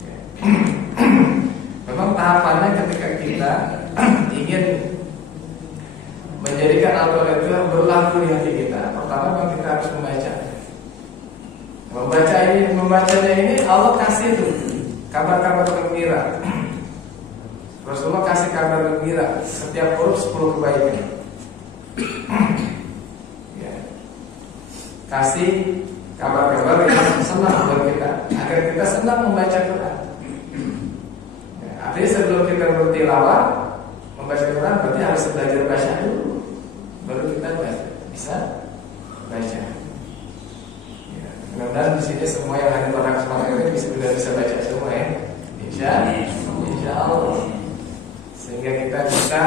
Ya. Memang tahapannya ketika kita ingin menjadikan Al-Quran itu berlaku di hati kita, pertama memang kita harus membaca. Membacanya ini Allah kasih tuh kabar-kabar gembira. Rasulullah kasih kabar gembira, setiap huruf 10 kebaikan. Ya. Kasih kabar-kabar yang senang buat kita, agar kita senang membaca Quran. Ya, artinya sebelum kita bertilawah membaca Quran berarti harus belajar baca dulu, baru kita bisa baca. Ya, mudah-mudahan di sini semua yang hadir pada kesempatan ini sudah bisa baca semua ya, insya Allah, sehingga kita bisa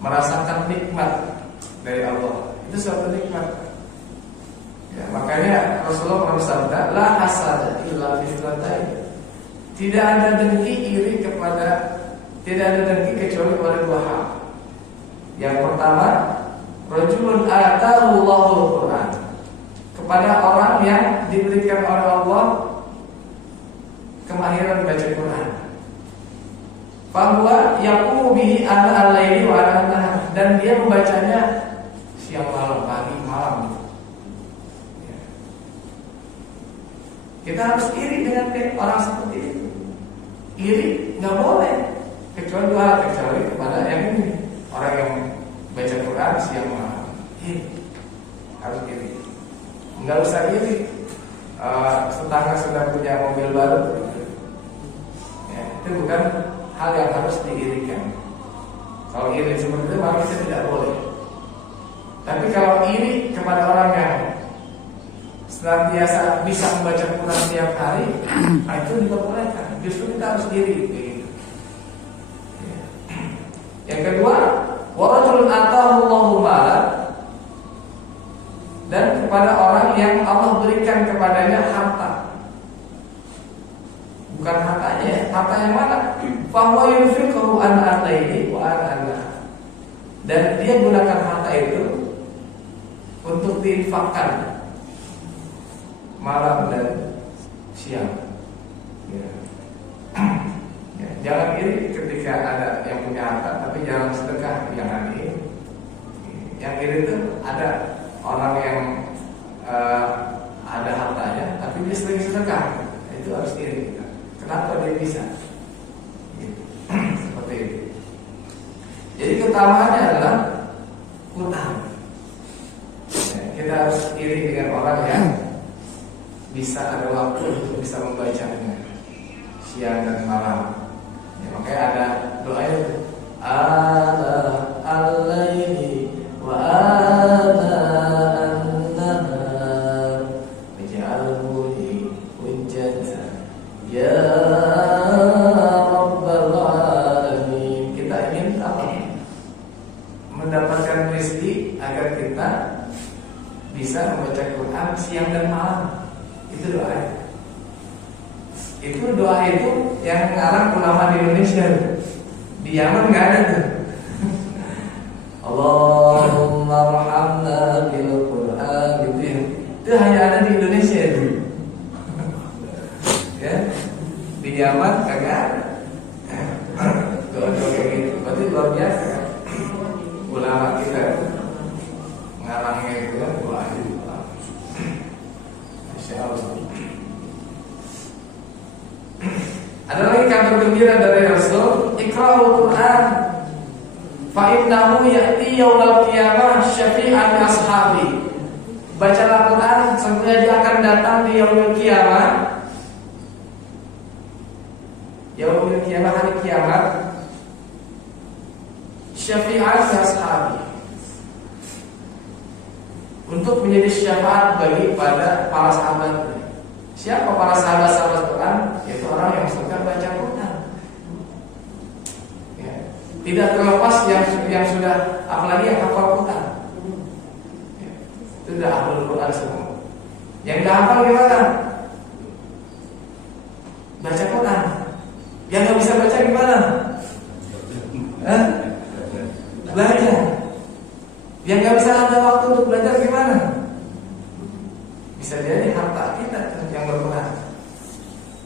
merasakan nikmat dari Allah. Itu suatu nikmat. Ya, makanya Rasulullah bersabda, la hasada illa fitnatain. Tidak ada dengki iri tidak ada dengki kecuali pada dua hal. Yang pertama, rajulun atahu Allahul Quran. Kepada orang yang diberikan oleh Allah kemahiran baca Quran. Bahwa yaqumu bihi ana al-laili wa ana, dan dia membacanya siang malam, pagi malam gitu. Ya. Kita harus iri dengan orang seperti itu. Iri nggak boleh, kecuali kepada yang ini, orang yang baca Quran siang malam. Iri, harus iri. Nggak usah iri. Tetangga sudah punya mobil baru, ya, itu bukan hal yang harus diirikan. Kalau iri seperti itu maka kita tidak boleh. Tapi kalau iri kepada orang yang senantiasa bisa membaca Quran setiap hari, itu diperbolehkan. Justru kita harus iri begitu. Ya. Yang kedua, warajulun atahu Allahu malan, dan kepada orang yang Allah berikan kepadanya harta. Bukan hartanya, harta yang mana? Fahuwa yunfiqhu an al-laili wa an-nahar. Dan dia gunakan harta itu untuk diinfakkan malam dan siang. Ya. Ya, jangan iri ketika ada yang punya harta tapi jangan sedekah, jangan iri. Yang iri itu ada orang yang ada hartanya tapi dia sering sedekah, itu harus iri. Kenapa dia bisa? Seperti itu. Jadi keutamaannya adalah Quran. Ya, kita harus iri dengan orang yang bisa ada waktu untuk bisa membacanya siang dan malam. Ya, makanya ada doa itu. Al-laili wa an-nahar waj'alhu li hujjatan ya Rabbal Alamin. Kita ingin apa? Mendapatkan rezeki agar kita bisa membaca Quran siang dan malam. Itu doa. Itu doa itu yang ngarang ulama di Indonesia. Di Yaman nggak ada tuh. Allahumma rahmna bil Quran gitu ya. Itu hanya ada di Indonesia itu. Ya, di Yaman kagak ada. Doa-doa kayak gitu. Berarti luar biasa kan? Ulama kita ngarangnya itu kan doa itu. Masya Allah. Ada lagi kabar gembira dari Rasul, Iqra'ul Quran fa innahu ya'ti yaumil qiyamah syafi'an li ashabi. Bacalah Quran, sesungguhnya dia akan datang di yaumil qiyamah. Yaumil qiyamah, hari kiamat, syafi'an li ashabi, untuk menjadi syafaat bagi para sahabat. Siapa para sahabat-sahabat Quran? Yaitu orang yang suka baca Quran. Ya. Tidak terlepas yang sudah, apalagi yang hafal Quran. Ya. Itu sudah hafal Quran semua. Yang tidak hafal gimana? Baca Quran. Yang nggak bisa baca gimana? Belajar. Yang nggak bisa ada waktu untuk belajar gimana? Bisa jadi harta kita yang berkurang.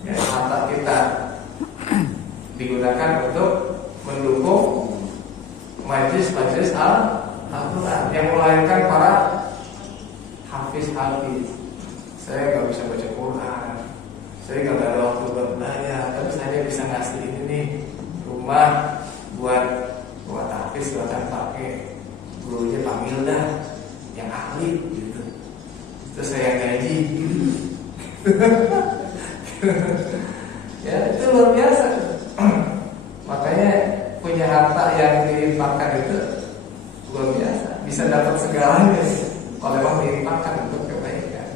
Ya, harta kita digunakan untuk mendukung majlis-majlis Al-Quran yang melahirkan para hafiz. Saya nggak bisa baca Quran, saya nggak ada waktu buat belajar, tapi saya bisa ngasih ini nih rumah buat hafiz, buatan pakai gurunya panggil dah yang ahli gitu. Terus saya gaji. Ya itu luar biasa. Makanya punya harta yang diinfakkan itu luar biasa. Bisa dapat segalanya kalau memang diinfakkan untuk kebaikan.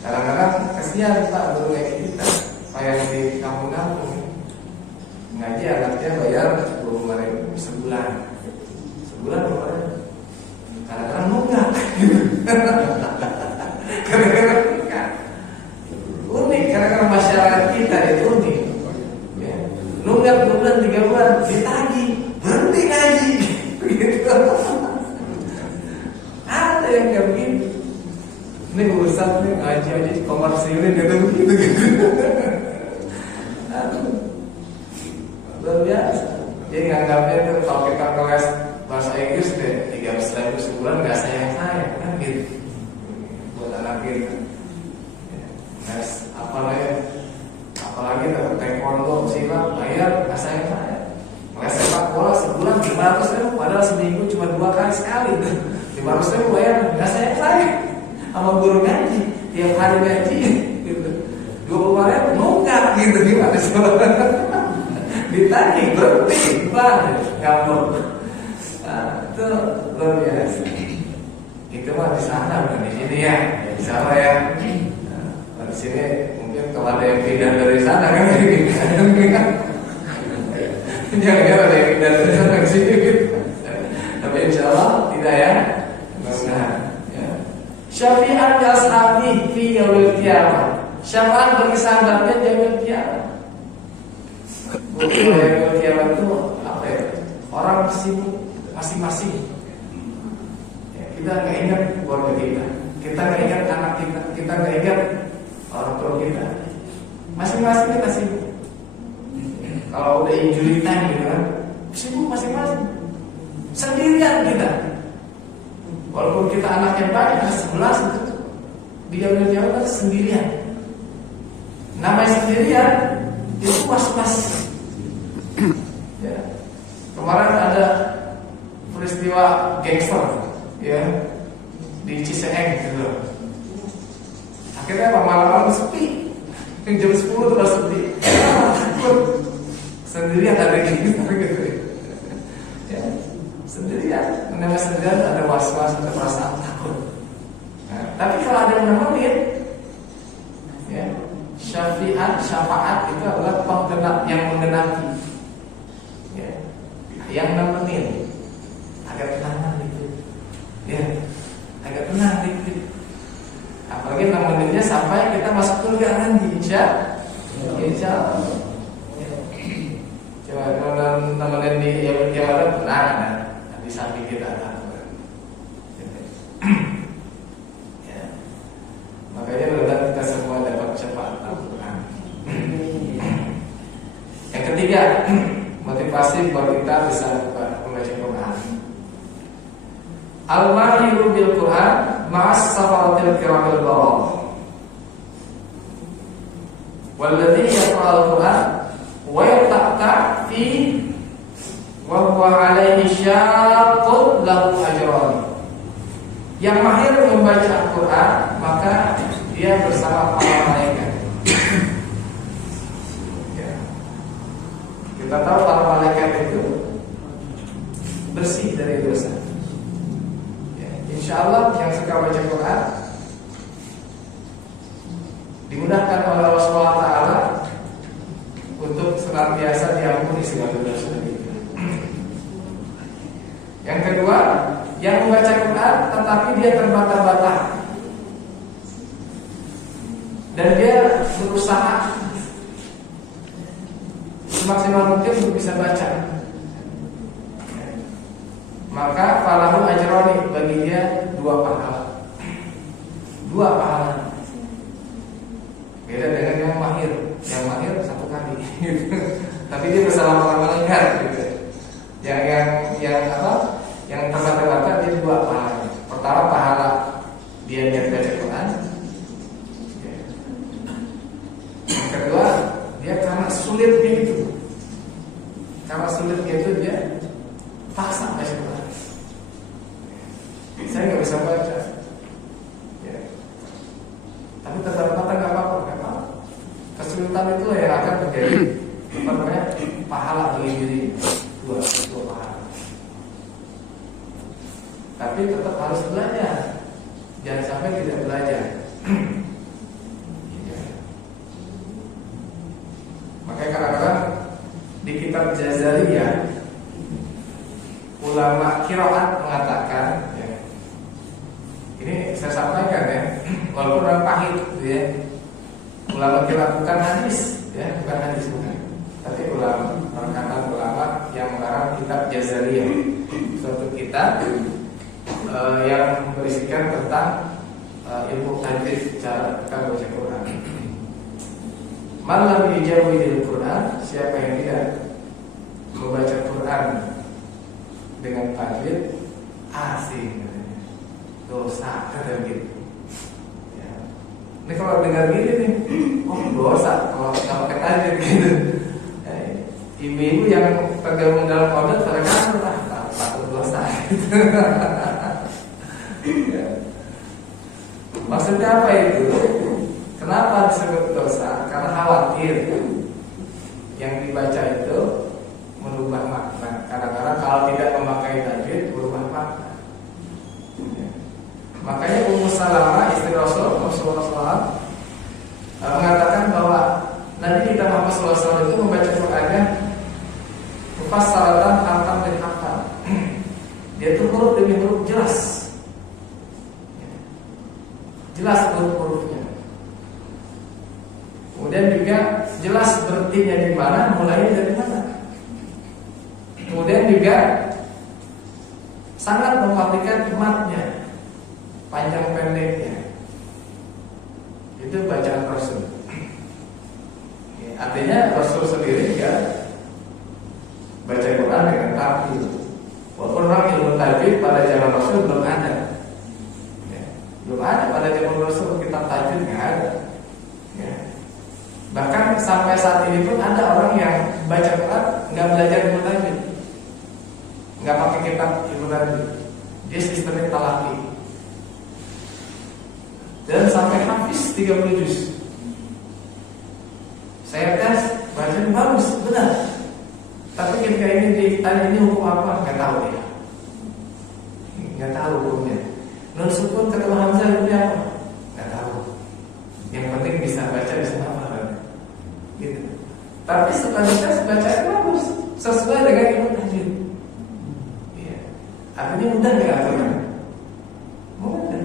Kadang-kadang kasihan Pak guru kayak kita, kayak di kampung-kampung ngaji anaknya bayar 25.000 sebulan. Sebulan berapa? Kadang-kadang nunggak. Kadang-kadang unik, kadang-kadang masyarakat kita itu unik. Ya. Nunggak 2 bulan, 3 bulan, ditagih, berhenti ngaji. Begitu. Ada yang kayak begitu. Ini ustaz nih ngaji aja komersilin gitu begitu. Aduh, luar biasa. Jadi nganggapnya itu kalau kita kelas bahasa Inggris deh 300.000 sebulan nggak sayang saya kan gitu buat anak kita. Nes apalagi taekwondo silat bayar nggak sayang saya. Les sepak bola sebulan 500.000 padahal seminggu cuma 2 kali sekali. 500.000 bayar nggak sayang saya. Sama guru ngaji tiap hari ngaji gitu. 20.000 nunggak gitu gimana sih? Ditagih berhenti bang ngambek. Itu luar biasa. Itu mah di sana bukan di sini ya. Di sana ya. Di sini mungkin kalau ada yang pindah dari sana kan jangan ada yang pindah dari sana ke sini gitu. Tapi insya Allah tidak ya. Nah, ya. Syafi'at ashabi fi yaumil qiyamah. Syafaat bagi sahabatnya yaumil qiyamah. Yaumil qiyamah itu apa ya? Orang sibuk masing-masing. Ya, kita nggak ingat keluarga kita nggak ingat anak kita nggak ingat orang tua kita. Masing-masing kita sibuk. Kalau udah injury time gitu kan, sibuk masing-masing. Sendirian kita. Walaupun kita anaknya banyak 11 itu dia udah sendirian. Namanya sendirian itu was-was. Ya. Kemarin ada peristiwa gangster ya di Ciseeng gitu. Akhirnya malam-malam sepi. Jam 10 tuh udah sepi. Sendirian ada gitu. Ya. Sendirian. Namanya sendirian ada was-was, ada perasaan takut. Nah, tapi kalau ada yang nemenin, ya, syafaat itu adalah penggenap yang menggenapi. Ya. Yang nemenin agak tenang dikit. Ya. Agak tenang dikit. Apalagi nemeninnya sampai kita masuk surga nanti, insya Allah. Coba kalau nemenin di yang ada benar ada di samping kita ada. Ya. Makanya mudah-mudahan kita semua dapat syafaat Al-Quran. Yang ketiga, motivasi buat kita bisa membaca Quran. Al-mahiru bil Quran ma'as safaratil kiramil barah. Walladhi yaqra'al Quran wa yata'ta fi wa huwa 'alaihi syaqqun lahu ajran. Yang mahir membaca Al-Quran maka dia bersama para malaikat. Ya. Kita tahu para malaikat itu bersih dari dosa. Insya Allah yang suka baca Quran dimudahkan oleh Allah SWT untuk senantiasa diampuni segala dosa kita. Yang kedua, yang membaca Quran tetapi dia terbata-bata dan dia berusaha semaksimal mungkin untuk bisa baca, maka falahu ajroni, bagi dia 2 pahala. 2 pahala. Beda dengan yang mahir. Yang mahir 1 kali. Tapi dia bersama para malaikat gitu. Yang terbata-bata dia 2 pahala. Pertama pahala dia niat baca Quran. Yang kedua, dia karena sulitnya itu. Karena sulitnya itu dia paksa baca Quran. Saya nggak bisa baca, ya. Tapi tetap-tetap nggak apa-apa. Kesulitan itu yang akan menjadi pahala bagi diri, 2 pahala. Tapi tetap harus belajar, jangan sampai tidak belajar. Ya. Makanya kadang-kadang di kitab Jazariyah ulama qiraat mengatakan, ya, ini saya sampaikan ya, walaupun orang pahit gitu ya. Ulama qiraat bukan hadis, ya, bukan hadis bukan. Tapi ulama, perkataan ulama yang mengarang kitab Jazariyah, suatu kitab yang berisikan tentang ilmu hadis, cara kita baca Quran. Man lam yujawwidil Quran, siapa yang tidak membaca Quran dengan baik, dosa, kata gitu. Ya. Ini kalau dengar gini nih, oh dosa kalau nggak pakai tajwid gitu. Ibu-ibu yang tergabung dalam kodrat mereka takut dosa. Gitu. Ya. Maksudnya apa itu? Kenapa disebut dosa? Karena khawatir yang dibaca itu merubah makna. Kadang-kadang kalau tidak memakai tajwid berubah makna. Ya. Makanya Ummu Salamah istri Rasulullah mengatakan bahwa Nabi kita Muhammad SAW itu membaca Qurannya mufassaratan harfan demi harfan. Dia itu huruf demi huruf jelas. Jelas huruf-hurufnya. Kemudian juga jelas berhentinya di mana, mulainya dari mana. Kemudian juga sangat memperhatikan matnya, panjang pendeknya. Itu bacaan Rasul. Artinya Rasul sendiri juga baca Quran dengan tartil. Walaupun orang ilmu tajwid pada zaman Rasul belum ada. Ya, belum ada pada zaman Rasul kitab tajwid nggak ada. Ya. Bahkan sampai saat ini pun ada orang yang baca Quran nggak belajar ilmu tajwid, nggak pakai kitab ilmu tajwid. Dia sistemnya talaki. Dan sampai hafiz 30 juz. Saya tes, bacaan bagus, benar. Tapi ketika ini ditanya ini hukum apa, nggak tahu dia. Nggak tahu hukumnya. Nun sukun ketemu hamzah hukumnya apa? Nggak tahu. Yang penting bisa baca, bisa hafal. Gitu. Tapi setelah dites bacaan bagus, sesuai dengan ilmu tajwid. Iya. Artinya mudah nggak artinya? Mudah.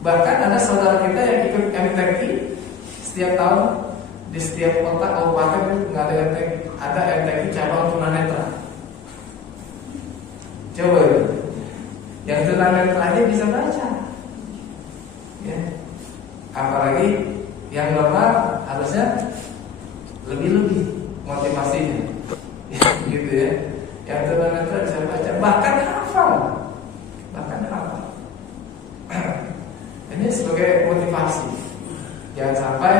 Bahkan ada saudara kita yang ikut MTQ setiap tahun. Di setiap kota kabupaten nggak ada MTQ, ada MTQ cabang tunanetra. Coba ya, yang tunanetra aja bisa baca, ya. Apalagi yang normal harusnya lebih motivasinya, gitu ya. Yang tunanetra bisa baca, bahkan hafal. Ini sebagai motivasi, jangan sampai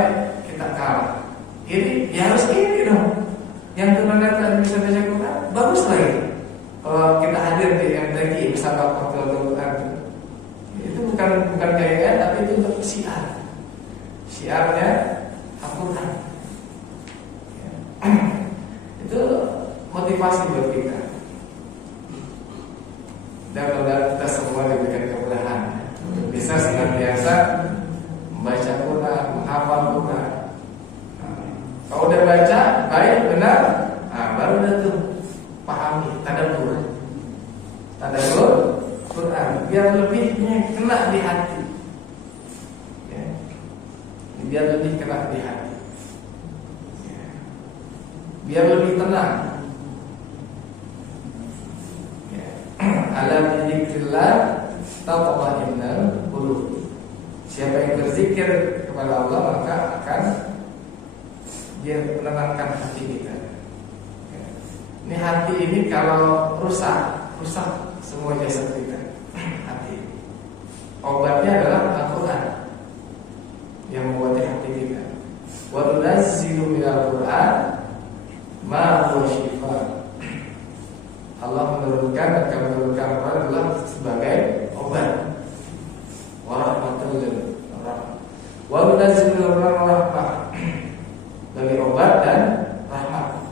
kita kalah. Ini ya harus ini dong. Yang tunanetra bisa baca Quran, bagus lagi. Kalau kita hadir di MTQ bersama Al-Quran, itu bukan gaya, tapi itu untuk syiar. Syiarnya Al-Quran. Itu motivasi buat kita. Dan mudah-mudahan kita semua diberikan kemudahan, bisa senantiasa membaca Quran, menghafal Quran. Kalau udah baca, baik, benar, baru udah tuh pahami, tadabbur Quran, biar lebih kena di hati, ya. Biar lebih kena di hati, ya. Biar lebih tenang, ya. Ala bidzikrillah tatma'innul qulub. Siapa yang berzikir kepada Allah maka akan dia menenangkan hati kita. Ini hati ini kalau rusak semua jasad kita. Hati. Obatnya adalah Al-Quran yang membuat hati kita. Wa nunazzilu minal Quran ma huwa shifaa. Allah menurunkan akan menurunkan Al-Quran adalah sebagai obat. Wa rahmatul lil alamin. Wa nunazzilu minal Quran rahmah. Bagi obat dan rahmat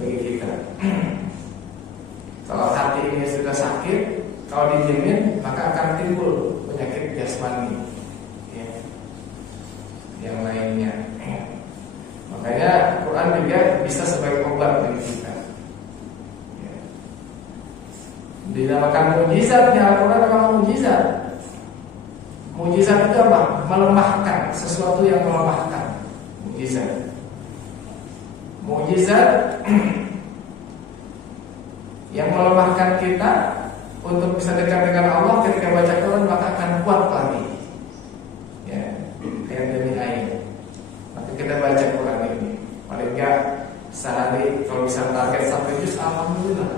bagi kita. Kalau hati ini sudah sakit, kalau dijamin maka akan timbul penyakit jasmani, ya. Yang lainnya. Makanya Quran juga bisa sebagai obat bagi kita, ya. Dinamakan mujizat. Al-Quran memang mujizat. Mujizat itu apa? Melemahkan, sesuatu yang melemahkan. Mujizat. Mujizat yang melemahkan kita untuk bisa dekat dengan Allah. Ketika baca Quran maka akan kuat lagi, ya, ayat demi ayat. Maka kita baca Quran ini paling enggak sehari kalau bisa target 1 juz, alhamdulillah.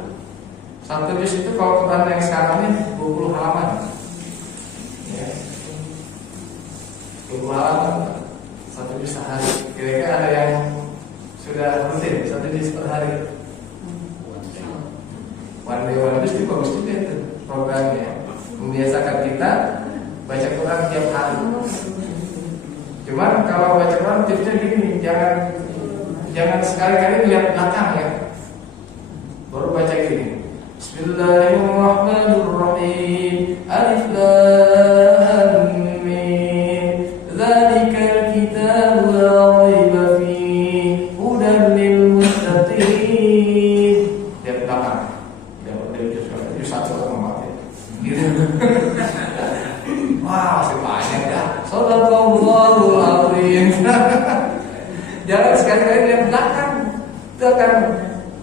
Satu juz itu kalau Quran yang sekarang ini 20 halaman. Ya. 20 halaman. Satu juz sehari. Kira-kira ada yang sudah rutin satu juz per hari. One day itu bagus juga itu programnya. Membiasakan kita baca Quran tiap hari. Cuman kalau baca Quran tipsnya gini, jangan sekali-kali lihat belakang ya. Baru baca gini. Bismillahirrahmanirrahim. Alif lam mim. Dzalikal kitabu la raiba fihi hudan lil muttaqin. Lihat belakang. Dia satu sama mati. Gitu. Wah, masih banyak ya. Shadaqallahul azim. Jangan sekali-kali lihat belakang. Itu akan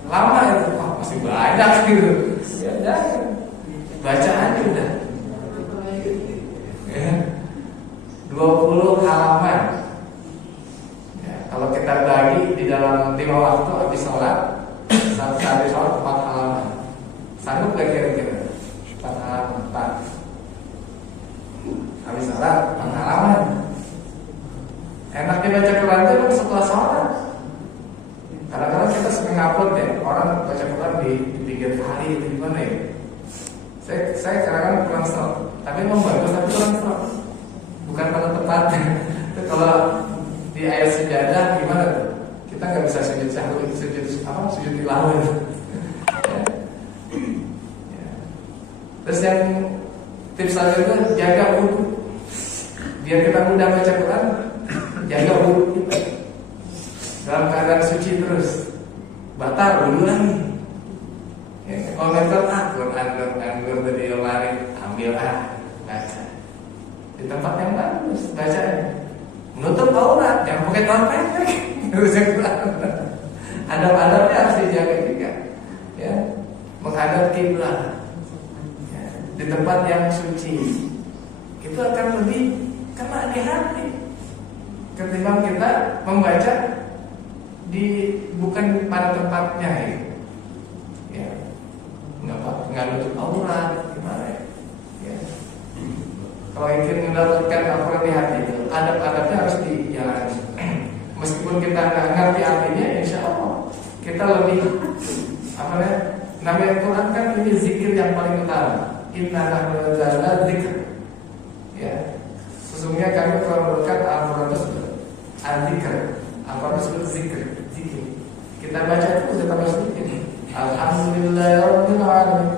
lama itu. Wah, masih banyak gitu. Ya jangan. Baca aja udah. Ya. 20 halaman. Ya, kalau kita bagi di dalam 5 waktu habis sholat, satu hari sholat 4 halaman. Sanggup gak kira-kira? 4 halaman, 4. Habis sholat 4 halaman. Enaknya baca Quran itu setelah sholat. Kadang-kadang kita sering upload ya, orang baca Quran di pinggir kali itu gimana ya? Saya kadang-kadang kurang strong, tapi membantu tapi kurang strong. Bukan pada tempatnya. Kalau di ayat sejadah gimana tuh? Kita nggak bisa sujud sahwi, sujud tilawah. Terus yang tips saya itu jaga wudu. Biar kita mudah baca Quran, jaga wudu kita. Dalam keadaan suci terus. Batal wudu lagi. Ya, kalau nggak Quran dari lari, ambil baca. Di tempat yang bagus baca. Menutup aurat, jangan pakai topeng. Adab-adabnya harus dijaga juga. Ya, menghadap kiblat. Di tempat yang suci itu akan lebih kena di hati ketimbang kita membaca di bukan pada tempatnya ya nggak nutup aurat gimana ya. Kalau ingin mendapatkan apa di hati itu adab-adabnya harus dijalani meskipun kita nggak ngerti artinya insya Allah kita lebih namanya Quran kan ini zikir yang paling utama. Inna nahnu nazzalna dzikr. Ya. Sesungguhnya kami telah menurunkan Al-Qur'an tersebut. Al-dzikr. Al-Qur'an tersebut zikir. Kita baca itu sudah termasuk zikir. Alhamdulillahirabbil alamin.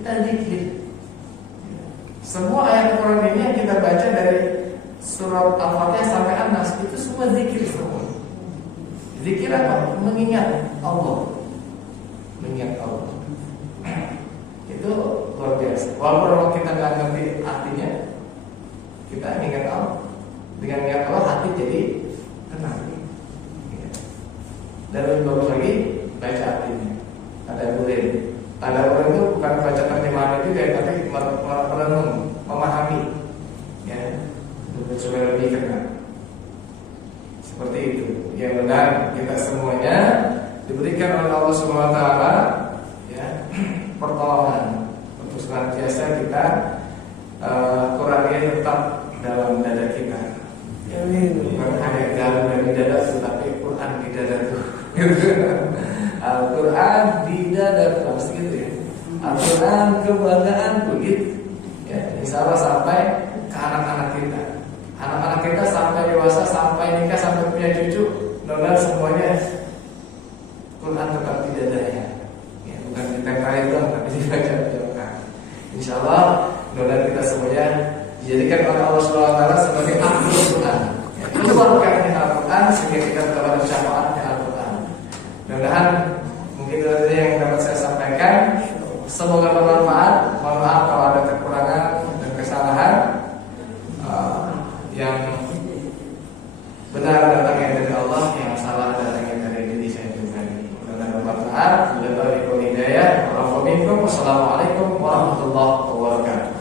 Kita zikir. Semua ayat Al-Qur'an ini yang kita baca dari surat Al-Fatihah sampai An-Nas itu semua zikir semua. Zikir apa? Mengingat Allah. Mengingat Allah. Itu luar biasa. Walaupun kita nggak ngerti artinya, kita ingat Allah. Dengan ingat Allah hati jadi tenang. Dan lebih bagus lagi baca artinya. Tadaburin. Tadaburin itu bukan baca terjemahan itu ya, tapi merenung, memahami. Ya, supaya lebih kena. Seperti itu. Ya benar kita semuanya diberikan oleh Allah Subhanahu Wa Taala pertolongan untuk senantiasa kita Quran ini tetap dalam dada kita. Bukan hanya dalam dada tetapi Quran di dada itu. Al-Quran di dada pasti gitu ya. Al-Quran kebanggaan begitu. Ya, insya Allah sampai ke anak-anak kita. Anak-anak kita sampai dewasa, sampai nikah, sampai punya cucu, mudah-mudahan semuanya Quran tetap di dadanya. Bukan kita kaya doang, tapi dibaca doang. Insya Allah, mudah-mudahan kita semuanya dijadikan oleh Allah SWT sebagai ahlul Quran. Itu barokahnya Al-Quran sehingga kita mendapat syafaatnya Al-Quran. Mudah-mudahan mungkin itu yang dapat saya sampaikan. Semoga bermanfaat. Mohon maaf kalau ada kekurangan dan kesalahan. Yang benar datangnya dari Allah, yang salah datangnya dari diri saya pribadi. Mudah-mudahan bermanfaat. Wassalamualaikum warahmatullahi wabarakatuh.